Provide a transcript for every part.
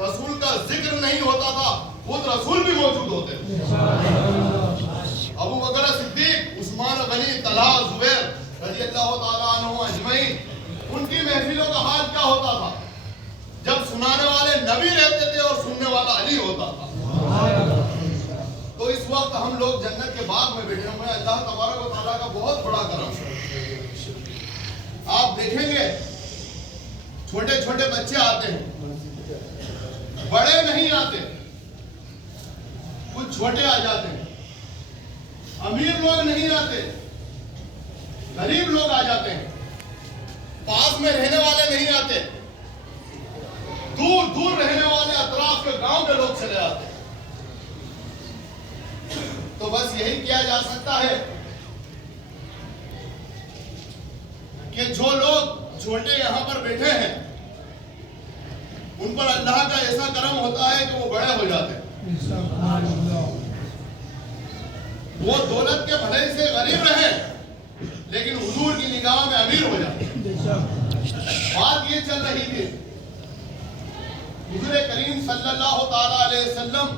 رسول کا ذکر نہیں ہوتا تھا، خود رسول بھی موجود ہوتے تھے۔ ابو بکر صدیق، عثمان غنی، طلحہ، زبیر رضی اللہ تعالیٰ عنہ اجمعین، ان کی محفلوں کا حال کیا ہوتا تھا؟ جب سنانے والے نبی رہتے تھے اور سننے والا علی ہوتا تھا۔ تو اس وقت ہم لوگ جنت کے باغ میں بیٹھے ہوئے ہیں۔ اللہ تبارک و تعالیٰ کا بہت بڑا کرم ہے۔ آپ دیکھیں گے چھوٹے چھوٹے بچے آتے ہیں، بڑے نہیں آتے، کچھ چھوٹے آ جاتے ہیں، امیر لوگ نہیں آتے، غریب لوگ آ جاتے ہیں، پاس میں رہنے والے نہیں آتے، دور دور رہنے والے اطراف کے گاؤں کے لوگ چلے آتے ہیں۔ تو بس یہی کیا جا سکتا ہے کہ جو لوگ چھوٹے یہاں پر بیٹھے ہیں ان پر اللہ کا ایسا کرم ہوتا ہے کہ وہ بڑے ہو جاتے ہیں۔ وہ دولت کے بھلے سے غریب رہے لیکن حضور کی نگاہ میں امیر ہو جاتے ہیں۔ بات یہ چل رہی تھی، حضور کریم صلی اللہ تعالی علیہ وسلم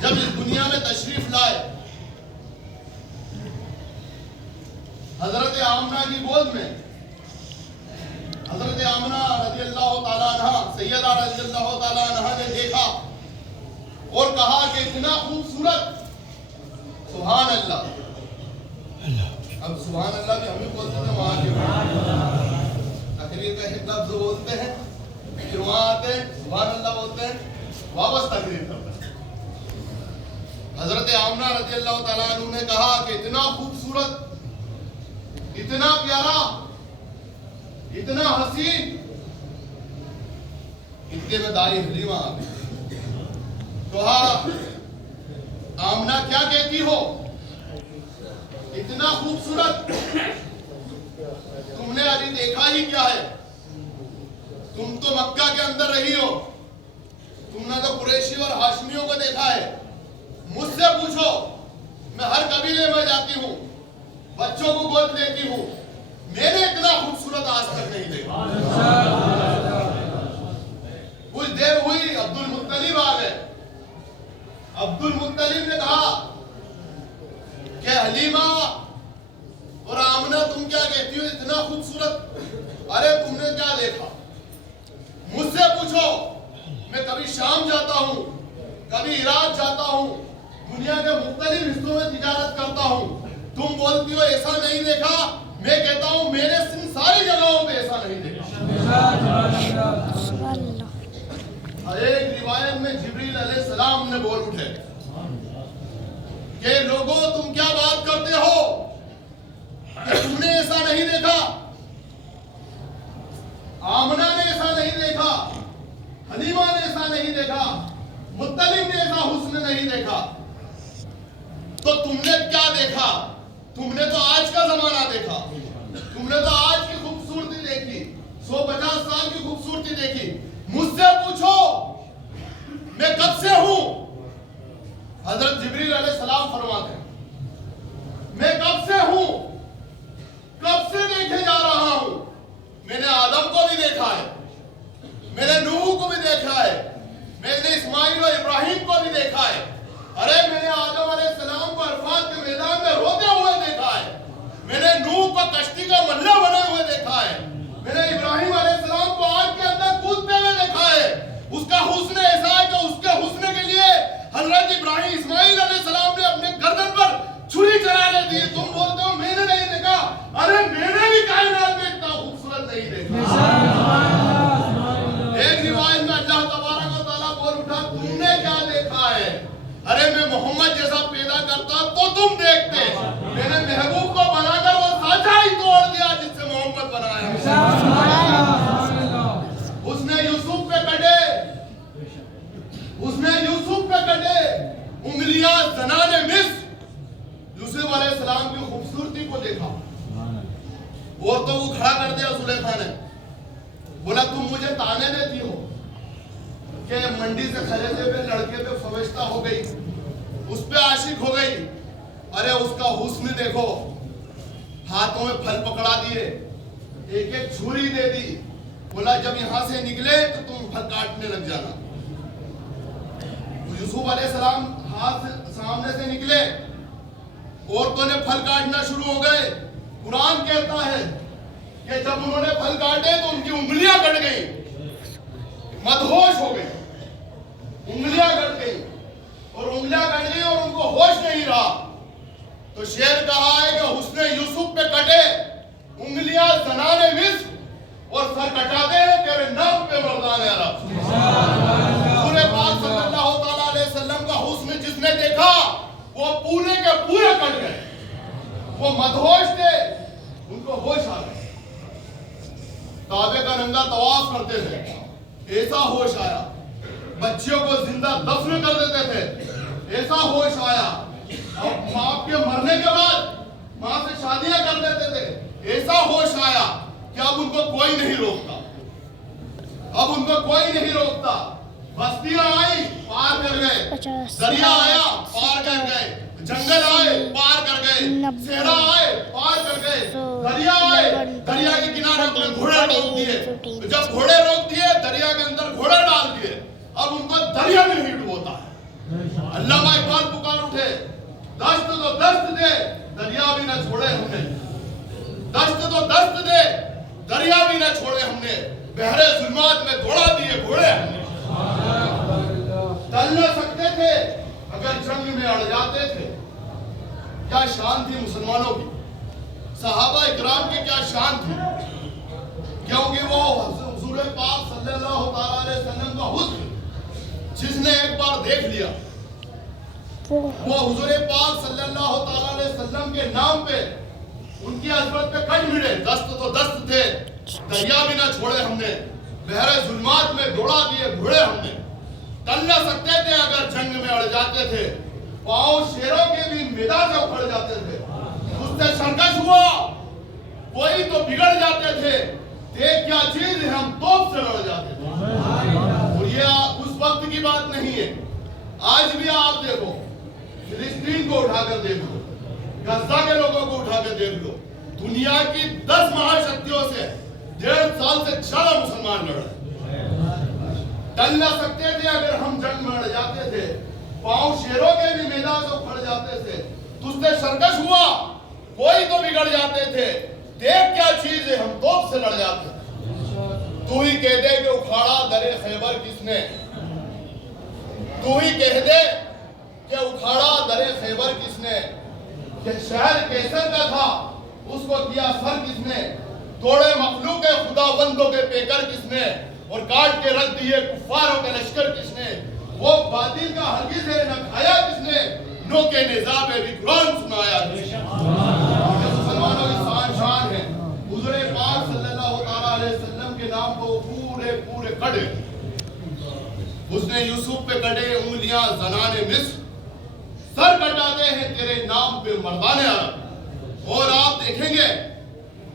جب اس دنیا میں تشریف لائے، حضرت آمنہ کی گود میں حضرت آمنہ رضی اللہ تعالیٰ عنہ، سیدہ رضی اللہ تعالیٰ عنہ نے دیکھا اور کہا کہ اتنا خوبصورت، سبحان اللہ۔ اب سبحان اللہ بھی ہم بھی بولتے ہیں، وہاں کے تقریر کا ایک لفظ بولتے ہیں، پھر وہاں آتے ہیں سبحان اللہ بولتے ہیں، واپس تقریر کرتے ہیں۔ حضرت آمنہ رضی اللہ تعالیٰ عنہ نے کہا کہ اتنا خوبصورت، اتنا پیارا، اتنا حسین، اتنے میں دائی حلیمہ آ گئی۔ کہا آمنہ کیا کہتی ہو؟ اتنا خوبصورت، تم نے ابھی دیکھا ہی کیا ہے؟ تم تو مکہ کے اندر رہی ہو، تم نے تو قریشی اور ہاشمیوں کو دیکھا ہے، مجھ سے پوچھو، میں ہر قبیلے میں جاتی ہوں، بچوں کو گود لیتی ہوں، میں نے اتنا خوبصورت آج تک نہیں دیکھا۔ کچھ دیر ہوئی، عبد المطلب آ گئے۔ عبد المطلب نے کہا کہ حلیمہ اور آمنہ تم کیا کہتی ہو اتنا خوبصورت؟ ارے تم نے کیا دیکھا؟ مجھ سے پوچھو، میں کبھی شام جاتا ہوں، کبھی عراق جاتا ہوں، دنیا کے مختلف حصوں میں تجارت کرتا ہوں، تم بولتی ہو ایسا نہیں دیکھا، میں کہتا ہوں میں نے ان ساری جگہوں پہ ایسا نہیں دیکھا۔ ایک روایت میں جبریل علیہ السلام نے بول اٹھے کہ لوگوں تم کیا بات کرتے ہو کہ تم نے ایسا نہیں دیکھا، آمنہ نے ایسا نہیں دیکھا، حلیمہ نے ایسا نہیں دیکھا، مطلب نے ایسا حسن نہیں دیکھا، تو تم نے کیا دیکھا؟ تم نے تو آج کا زمانہ دیکھا، تم نے تو آج کی خوبصورتی دیکھی، 150 سال کی خوبصورتی دیکھی، مجھ سے پوچھو میں کب سے ہوں؟ حضرت جبریل علیہ السلام فرماتے ہیں میں کب سے ہوں، کب سے دیکھے جا رہا ہوں، میں نے آدم کو بھی دیکھا ہے، میں نے نوح کو بھی دیکھا ہے، میں نے اسماعیل و ابراہیم کو بھی دیکھا ہے، ارے میں نے آدم علیہ السلام کو عرفات کے میدان میں روتے ہوئے دیکھا ہے، میں نے نوح کو کشتی کا ملہ بنے ہوئے دیکھا ہے، میں نے ابراہیم علیہ السلام کو آگ کے اندر کودتے ہوئے دیکھا ہے۔ اس کا حسن ایسا ہے کہ اس کے حسن کے لیے حضرت ابراہیم اسماعیل علیہ السلام نے اپنے گردن پر چھری چلانے دی۔ تم بولتے ہو میں نے نہیں دیکھا، ارے میں نے بھی کائنات میں اتنا خوبصورت نہیں دیکھا۔ ایک روایت میں اللہ تبارک و تعالیٰ بول اٹھا تم نے کیا دیکھا ہے؟ ارے میں محمد جیسا پیدا کرتا تو تم دیکھتے، میں نے محبوب کو بنا کر وہ سانچہ ہی توڑ دیا جس سے محمد بنایا۔ اس نے یوسف پہ کٹے، اس نے یوسف پہ کٹے انگلیاں زنان مصر، یوسف علیہ السلام کی خوبصورتی کو دیکھا اور تو وہ کھڑا کر دیا زلیخا نے، بولا تم مجھے تانے دیتی ہو کہ منڈی سے خریدے پہ لڑکے پہ فوشتہ ہو گئی، اس پہ عاشق ہو گئی، ارے اس کا حسن دیکھو، ہاتھوں میں پھل پکڑا دیے، ایک ایک چھری دے دی، بولا جب یہاں سے نکلے تو تم پھل کاٹنے لگ جانا. یوسف علیہ السلام ہاتھ سامنے سے نکلے, عورتوں نے پھل کاٹنا شروع ہو گئے. قرآن کہتا ہے کہ جب انہوں نے پھل کاٹے تو ان کی انگلیاں کٹ گئیں, مدہوش ہو گئے, انگلیاں کٹ گئیں اور ان کو ہوش نہیں رہا. تو شعر کہا ہے کہ حسن یوسف پہ کٹے انگلیاں زنان مصر اور سر کٹاتے ہیں تیرے نام پہ مردان عرب. حضور پاک صلی اللہ تعالیٰ علیہ وسلم کا حسن جس نے دیکھا وہ پورے کے پورے کٹ گئے. وہ مدہوش تھے, ان کو ہوش آ گئے. کعبے کا ننگا طواف کرتے تھے, ایسا ہوش آیا. بچیوں کو زندہ دفن کر دیتے تھے, ایسا ہوش آیا. اور ماں کے مرنے کے بعد ماں سے شادیاں کر دیتے تھے, ایسا ہوش آیا کہ اب ان کو کوئی نہیں روکتا. اب ان کو کوئی نہیں روکتا. بستیاں آئی پار کر گئے, دریا آیا پار کر گئے, جنگل آئے پار کر گئے, صحرا آئے پار کر گئے, دریا آئے, دریا کے کنارے اپنے گھوڑے روک دیے. جب گھوڑے روک دیے دریا کے اندر گھوڑے ڈال دیے, اب ان کو دریا میں نہیں ڈبوتا ہے. علامہ اقبال پکار اٹھے, دشت تو دست دے دریا بھی نہ چھوڑے ہم نے, دشت تو دست دے دریا بھی نہ چھوڑے ہم نے, بحر ظلمات میں دوڑا دیے گھوڑے ہم نے. ٹل نہ سکتے تھے اگر جنگ میں اڑ جاتے تھے. کیا شان تھی مسلمانوں کی, صحابہ اکرام کی کیا شان تھی, کیونکہ وہ حضور پاک صلی اللہ تعالیٰ علیہ وسلم کا حسن جس نے ایک بار دیکھ لیا, وہ حضور پاک صلی اللہ تعالیٰ علیہ وسلم کے نام پہ ان کی عظمت پہ کٹ ملے. دست تو دست تھے دریا بھی نہ چھوڑے ہم نے, بحر ظلمات میں دوڑا دیے گھوڑے ہم نے. ٹل نہ سکتے تھے اگر جنگ میں اڑ جاتے تھے, پاؤں شیروں کے بھی میدا سے اکھڑ جاتے تھے. اس سے سرکش ہوا کوئی تو بگڑ جاتے تھے, دیکھ کیا چیز ہے ہم توپ سے لڑ جاتے تھے. اور یہ اس وقت کی بات نہیں ہے, آج بھی آپ دیکھو, فلسطین کو اٹھا کر دیکھ لو, غزہ کے لوگوں کو اٹھا کر دیکھ لو, دنیا کی 10 مہاشکتیوں سے 1.5 سال سے زیادہ مسلمان لڑ رہے. ٹل نہ سکتے تھے اگر ہم جنگ میں اڑ جاتے تھے, پاؤں شیروں کے بھی میدان سے اکھڑ جاتے تھے. تجھ سے سرکش ہوا کوئی تو بگڑ جاتے تھے, دیکھ کیا چیز ہے ہم توپ سے لڑ جاتے تھے. تو ہی کہہ دے کہ اکھاڑا در خیبر کس نے, تو ہی کہہ دے کہ اکھاڑا در خیبر کس نے, کہ شہر کیسر کا تھا اس کو کیا سر کس نے, توڑے مخلوق خدا بندوں کے پیکر کس نے, اور کاٹ کے رکھ دیے کفاروں کے لشکر کس نے, وہ باطل کا ہرگز ہے نہ کھایا کس نے, نو کے نظام بھی قرآن سنایا کس نے. مسلمانوں کی شان ہے, حضور پاک صلی اللہ تعالیٰ علیہ وسلم کے نام کو پورے پورے کٹے. حسن یوسف پہ کٹے انگلیاں زنان مصر, سر کٹاتے ہیں تیرے نام پہ مردان عرب. اور آپ دیکھیں گے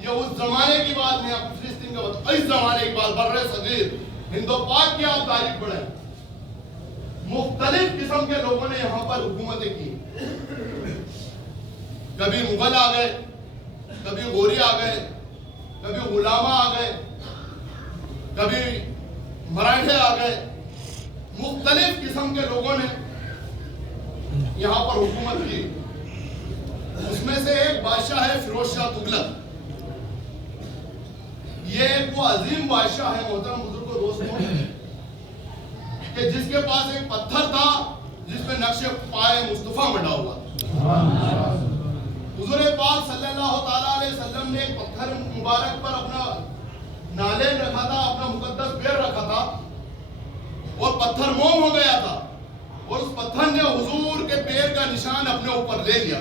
یہ اس زمانے کی بات نہیں, آپ فلسطین کا بات, اس زمانے کی بات, بر صغیر ہند و پاک کی آپ تاریخ پڑھیں. مختلف قسم کے لوگوں نے یہاں پر حکومتیں کی. کبھی مغل آ گئے, کبھی غوری آ گئے, کبھی غلامہ آ گئے, کبھی مراٹھے آ گئے. مختلف قسم کے لوگوں نے یہاں پر حکومت کی. اس میں سے ایک بادشاہ ہے فیروز شاہ تغلق. یہ ایک وہ عظیم بادشاہ ہے محترم بزرگوں دوستوں, کہ جس کے پاس ایک پتھر تھا جس پہ نقش پائے مصطفیٰ بنا ہوا. حضور پاک صلی اللہ تعالیٰ علیہ وسلم نے ایک پتھر مبارک پر اپنا نالین رکھا تھا, اپنا مقدس پیر رکھا تھا, اور پتھر موم ہو گیا تھا, اور اس پتھر نے حضور کے پیر کا نشان اپنے اوپر لے لیا.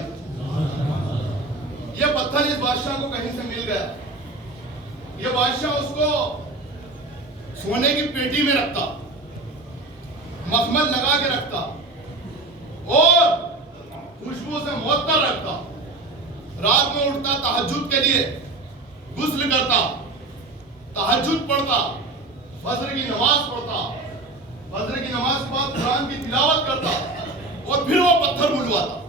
یہ پتھر اس بادشاہ کو کہیں سے مل گیا. یہ بادشاہ اس کو سونے کی پیٹی میں رکھتا, مخمل لگا کے رکھتا, اور خوشبو سے معطر رکھتا. رات میں اٹھتا تہجد کے لیے, غسل کرتا, تہجد پڑھتا, فجر کی نماز پڑھتا, فجر کی نماز کے بعد قرآن کی تلاوت کرتا, اور پھر وہ پتھر بلواتا.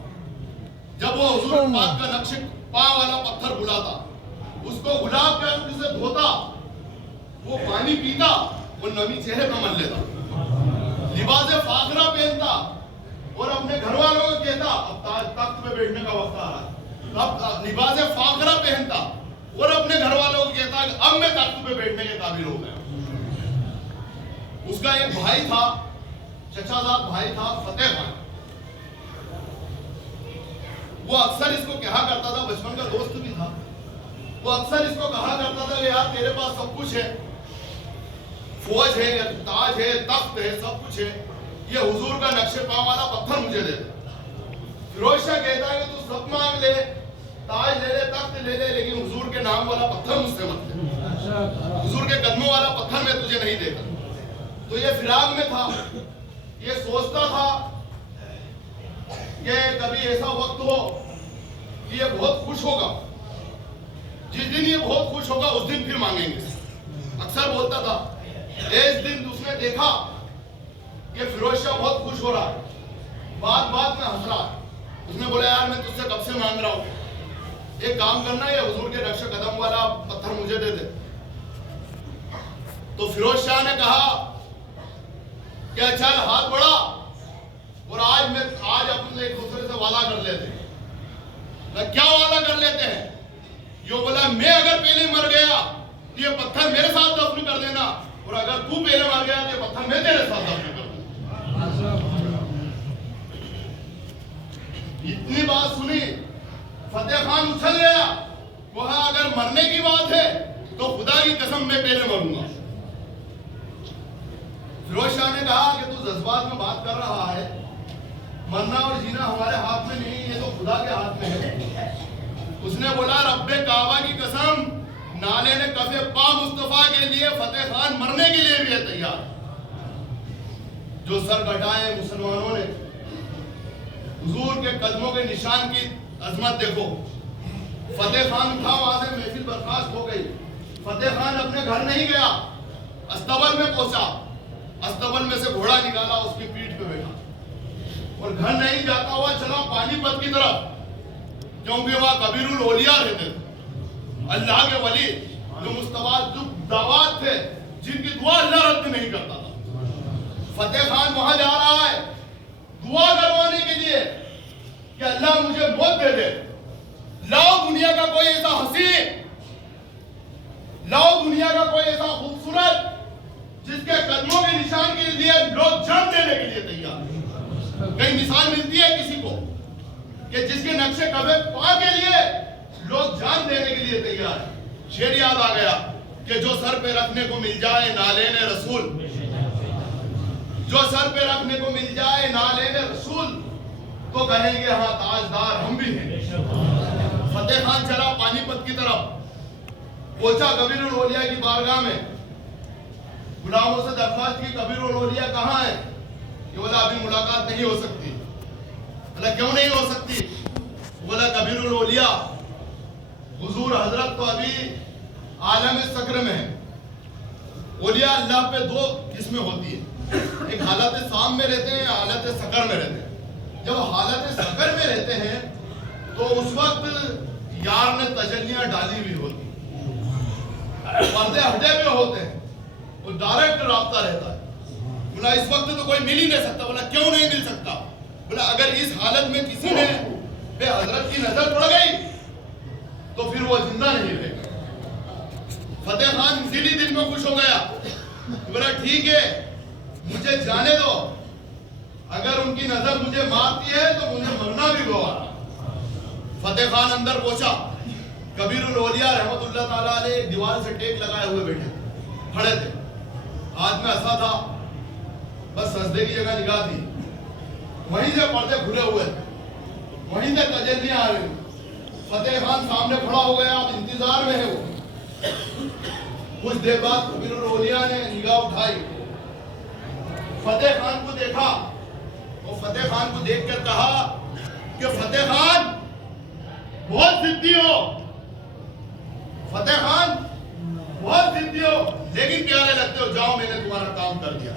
جب وہ حضور پاک کا نقش پا والا پتھر بلاتا, اس کو گلاب کے عطر سے دھوتا, وہ پانی پیتا، وہ نمی چہرے پہ مل لیتا، لباس فاخرہ پہنتا اور اپنے گھر والوں کو کہتا اب تخت پہ بیٹھنے کا وقت آ رہا ہے، اب لباس فاخرہ پہنتا اور اپنے گھر والوں کو کہتا کہ اب میں تخت پہ بیٹھنے کے قابل ہو گیا۔ اس کا ایک بھائی تھا، چچا زاد بھائی تھا، فتح خان۔ وہ اکثر اس کو کہا کرتا تھا، بچپن کا دوست بھی تھا، وہ اکثر اس کو کہا کرتا تھا کہ یار تیرے پاس سب کچھ ہے، فوج ہے، تاج ہے، تخت ہے، سب کچھ ہے، یہ حضور کا نقش پاؤں والا پتھر مجھے دے دے۔ فیروز شاہ کہتا ہے کہ تو سب مانگ لے، تاج لے لے، تخت لے لے، لیکن حضور کے نام والا پتھر مجھ سے مت لے، حضور کے قدموں والا پتھر میں تجھے نہیں دے گا۔ تو یہ فراق میں تھا، یہ سوچتا تھا کہ کبھی ایسا وقت ہو کہ یہ بہت خوش ہوگا، جس دن یہ بہت خوش ہوگا اس دن پھر مانگیں گے۔ اکثر بولتا تھا، اس دن اس نے دیکھا کہ فیروز شاہ بہت خوش ہو رہا ہے، بات بات میں ہنس رہا ہے، اس نے بولا یار میں تجھ سے کب سے مانگ رہا ہوں، ایک کام کرنا ہے، حضور کے نقش قدم والا پتھر مجھے دے دے۔ تو فیروز شاہ نے کہا کہ چل ہاتھ بڑھا اور آج اپنے ایک دوسرے سے وعدہ کر لیتے ہیں۔ کیا وعدہ کر لیتے ہیں؟ یہ بولا میں اگر پہلے مر گیا تو یہ پتھر میرے ساتھ دفن کر دینا، اور اگر تو پہلے مر گیا تو یہ پتھر میں تیرے ساتھ دفن کر دینا۔ اتنی بات سنی فتح خان اچھل گیا، وہاں اگر مرنے کی بات ہے تو خدا کی قسم میں پہلے مروں گا۔ فیروز شاہ نے کہا کہ تو جذبات میں بات کر رہا ہے، مرنا اور جینا ہمارے ہاتھ میں نہیں، یہ تو خدا کے ہاتھ میں ہے۔ اس نے بولا رب کعبہ کی قسم، نالے نے کف پا مصطفیٰ کے لیے فتح خان مرنے کے لیے بھی ہے تیار۔ جو سر کٹائے مسلمانوں نے، حضور کے قدموں کے نشان کی عظمت دیکھو۔ فتح خان اٹھا، وہاں سے محفل برخاست ہو گئی، فتح خان اپنے گھر نہیں گیا، استبل میں پہنچا، استبل میں سے گھوڑا نکالا، اس کی پیٹھ پہ بیٹھا اور گھر نہیں جاتا ہوا چلا پانی پت کی طرف، کیونکہ وہاں کبیر الاولیاء رہتے تھے، اللہ کے ولی جو مستباد، جو دعوات تھے، جن کی دعا اللہ رد نہیں کرتا تھا۔ فتح خان وہاں جا رہا ہے دعا کروانے کے لیے کہ اللہ مجھے موت دے دے، لاؤ دنیا کا کوئی ایسا حسین، لاؤ دنیا کا کوئی ایسا خوبصورت جس کے قدموں کے نشان کے لیے لوگ جان دینے کے لیے تیار ہیں۔ کئی مثال ملتی ہے کسی کو کہ جس کے نقش قدم پا کے لیے لوگ جان دینے کے لیے تیار ہیں۔ شعر یاد آ گیا کہ جو سر پہ رکھنے کو مل جائے نالین رسول، جو سر پہ رکھنے کو مل جائے نالین رسول، تو کہیں گے ہاں تاجدار ہم بھی ہیں۔ فتح خان چلا پانی پت کی طرف، پہنچا کبیر الاولیاء کی بارگاہ میں، غلاموں سے درخواست کی کبیر الاولیاء کہاں ہے؟ یہ بولا ابھی ملاقات نہیں ہو سکتی۔ بولا کیوں نہیں ہو سکتی؟ بولا کبیر الاولیاء حضور حضرت تو ابھی عالم سکر میں ہے۔ اولیاء اللہ پہ دو قسمیں ہوتی ہیں، ایک حالت سام میں رہتے ہیں، حالت سکر میں رہتے ہیں۔ جب حالت سکر میں رہتے ہیں تو اس وقت یار نے تجلیاں ڈالی ہوئی ہوتی، پردے ہٹے ہوئے ہوتے ہیں، وہ ڈائریکٹ رابطہ رہتا ہے۔ بولا اس وقت تو کوئی مل ہی نہیں سکتا۔ بولا کیوں نہیں مل سکتا؟ بولا اگر اس حالت میں کسی نے بے حضرت کی نظر پڑ گئی تو پھر وہ زندہ نہیں رہے گا۔ فتح خان اسی لیے دل میں خوش ہو گیا، بولا ٹھیک ہے مجھے جانے دو، اگر ان کی نظر مجھے مارتی ہے تو مجھے مرنا بھی گوارا۔ فتح خان اندر پہنچا، کبیر الاولیاء رحمت اللہ تعالیٰ علیہ ایک دیوار سے ٹیک لگائے ہوئے بیٹھے کھڑے تھے، ہاتھ میں عصا تھا، بس سجدے کی جگہ نگاہ تھی، وہیں سے پردے کھلے ہوئے، وہیں سے تجلیاں آ رہی۔ فتح خان سامنے کھڑا ہو گیا، اب انتظار میں ہے وہ۔ کچھ دیر بعد کبیر الاولیاء نے نگاہ اٹھائی، فتح خان کو دیکھا، اور فتح خان کو دیکھ کر کہا کہ فتح خان بہت ضدی ہو، فتح خان بہت ضدی ہو، لیکن پیارے لگتے ہو، جاؤ میں نے تمہارا کام کر دیا۔